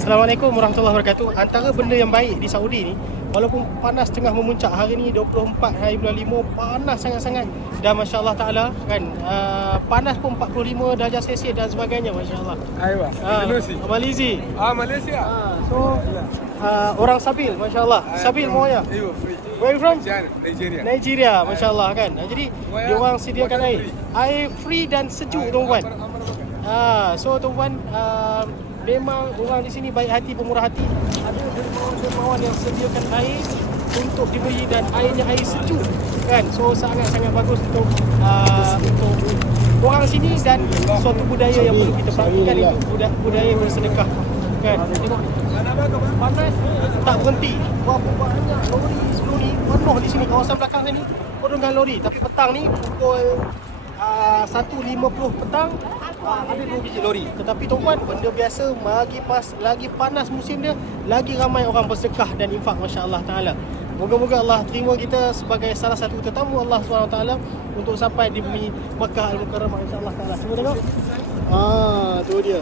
Assalamualaikum warahmatullahi wabarakatuh. Antara benda yang baik di Saudi ni, walaupun panas tengah memuncak, hari ni 24 hari bulan 5, panas sangat-sangat. Dan masya-Allah taala kan, panas pun 45 darjah Celsius dan sebagainya, masya-Allah. ايوه اندونيسي Malizi. ماليزيا So orang Sabil, masya-Allah. Sabil moya. ايوه فري Where you from? نيجيريا Nigeria, masya-Allah kan. Jadi dia orang sediakan air free dan sejuk, tuan-puan. So tuan-puan, memang orang di sini baik hati, pemurah hati. Ada dermawan-dermawan yang sediakan air untuk diberi dan airnya air sejuk kan. So sangat-sangat bagus untuk orang sini dan suatu budaya yang perlu kita praktikan, itu budaya bersedekah kan. Tengok panas tak berhenti. Berapa banyak lori sebelum ni penuh di sini, kawasan belakang sini penuh dengan lori. Tapi petang ni pukul 1.50 petang, ada 2 biji lori. Tetapi tuan-puan, benda biasa, lagi panas musim dia, lagi ramai orang bersedekah dan infak, masya-Allah taala. Moga-moga Allah terima kita sebagai salah satu tetamu Allah SWT untuk sampai di bumi Makkah Al-Mukarramah, insya-Allah taala. Semua tengok. Tu dia.